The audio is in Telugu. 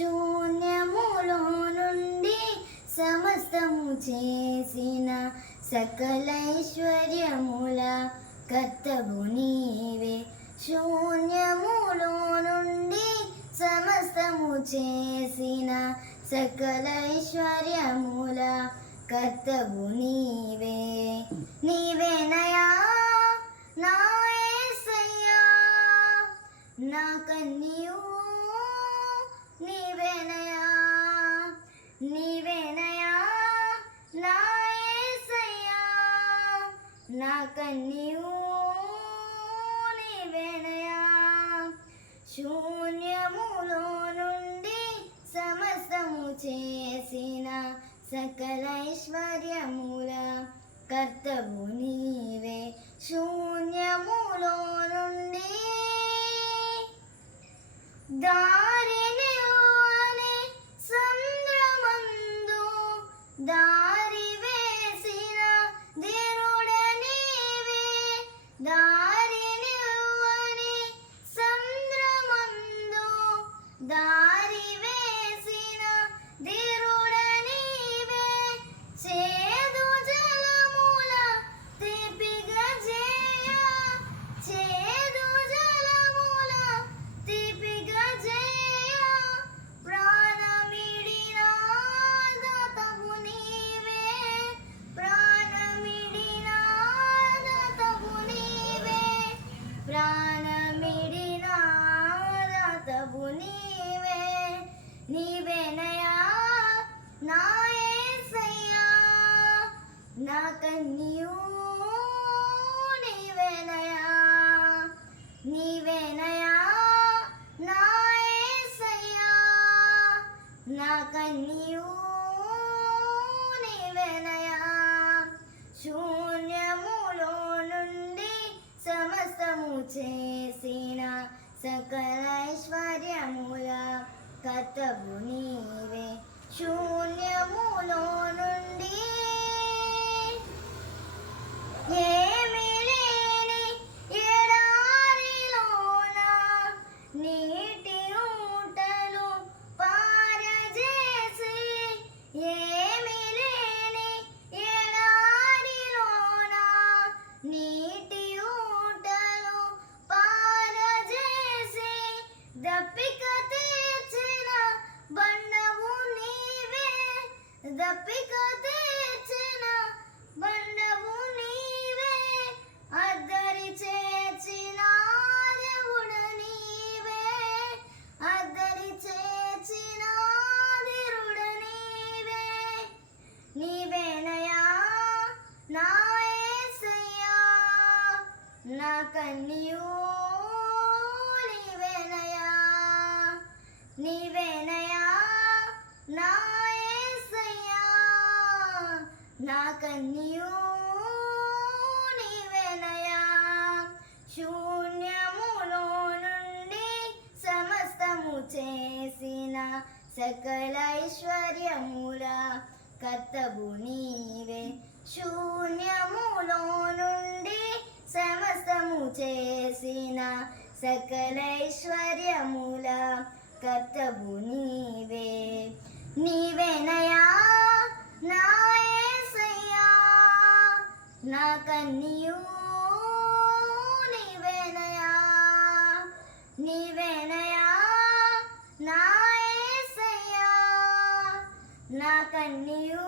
శూన్యములో నుండి సమస్తము చేసిన సకలైశ్వర్యముల కర్తవు నీవే. శూన్యములో నుండి సమస్తము చేసిన సకలైశ్వర్యముల కర్తవు నీవే. నీవేనయా నా యేసయ్యా, నా కన్నియు నీవేనయా. నీవేనయా నా యేసయ్యా, నా కన్నియు నీవేనయా. శూన్యములో నుండి సమస్తము చేసిన సకలైశ్వర్యముల కర్తవు నీవే. శూన్యములో నుండి దారినివ్వని సంద్రమందు దారి వేసిన ధీరుడ నీవే. దారినివ్వని సంద్రమందు దారి వేసిన ధీరుడ నీవే. చేదు జలముల తీపిగా చేయ, చేదు జలముల తీపిగా చేయ, ప్రాణమిడిన దాతవు నీవే. ప్రాణమిడిన దాతవు నీవే. ప్రాణమిడిన దాతవు నీవే. నీవేనయా నా యేసయ్యా, నా కన్నియు నీవేనయా. నీవేనయా నా యేసయ్యా, నా కన్నియు నీవేనయా. శూన్యములో నుండి సమస్తము చేసిన సకలైశ్వర్యముల కర్తవు నీవే. శూన్యములో నుండి ఏమీ లేని ఎడారిలోన నీటి ఊటలు పారజేసి, ఏమీ లేని ఎడారిలోన నీటి ఊటలు పారజేసి, దప్పిక తీర్చిన బండవు నీవే. దప్పిక తీర్చిన బండవు నీవే. అద్దరి చేర్చిన దేవుడ నీవే. అద్దరి చేర్చిన ధీరుడ నీవే. నీవేనయా నా యేసయ్యా, నా కన్నియు నీవేనయా. నీవేనయా నా యేసయ్యా, నా కన్నియు నీవేనయా. శూన్యములో నుండి సమస్తము చేసిన సకలైశ్వర్యముల కర్తవు నీవే. శూన్యములో నుండి సమస్తము చేసిన సకలైశ్వర్యముల కర్తవు నీవే. నీవేనయా నా యేసయ్యా, నా కన్నియు నీవేనయా. నీవేనయా నా యేసయ్యా, నా కన్నియు